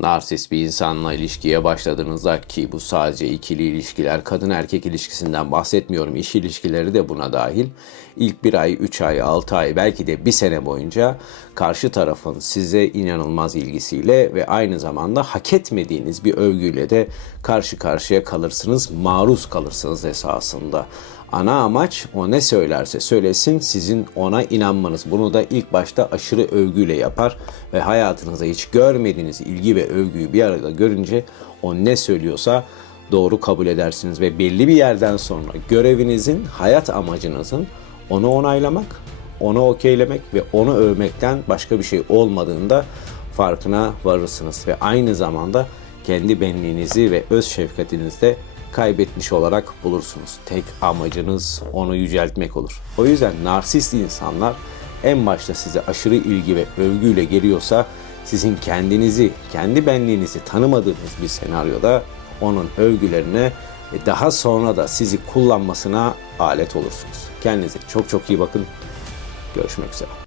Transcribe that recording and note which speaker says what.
Speaker 1: Narsist bir insanla ilişkiye başladığınızda ki bu sadece ikili ilişkiler, kadın erkek ilişkisinden bahsetmiyorum. İş ilişkileri de buna dahil. İlk bir ay, üç ay, altı ay belki de bir sene boyunca karşı tarafın size inanılmaz ilgisiyle ve aynı zamanda hak etmediğiniz bir övgüyle de karşı karşıya kalırsınız, maruz kalırsınız esasında. Ana amaç o ne söylerse söylesin sizin ona inanmanız. Bunu da ilk başta aşırı övgüyle yapar ve hayatınızda hiç görmediğiniz ilgi ve övgüyü bir arada görünce o ne söylüyorsa doğru kabul edersiniz ve belli bir yerden sonra görevinizin, hayat amacınızın onu onaylamak, onu okeylemek ve onu övmekten başka bir şey olmadığında farkına varırsınız ve aynı zamanda kendi benliğinizi ve öz şefkatinizi de kaybetmiş olarak bulursunuz. Tek amacınız onu yüceltmek olur. O yüzden narsist insanlar en başta size aşırı ilgi ve övgüyle geliyorsa sizin kendinizi, kendi benliğinizi tanımadığınız bir senaryoda onun övgülerine ve daha sonra da sizi kullanmasına alet olursunuz. Kendinize çok çok iyi bakın. Görüşmek üzere.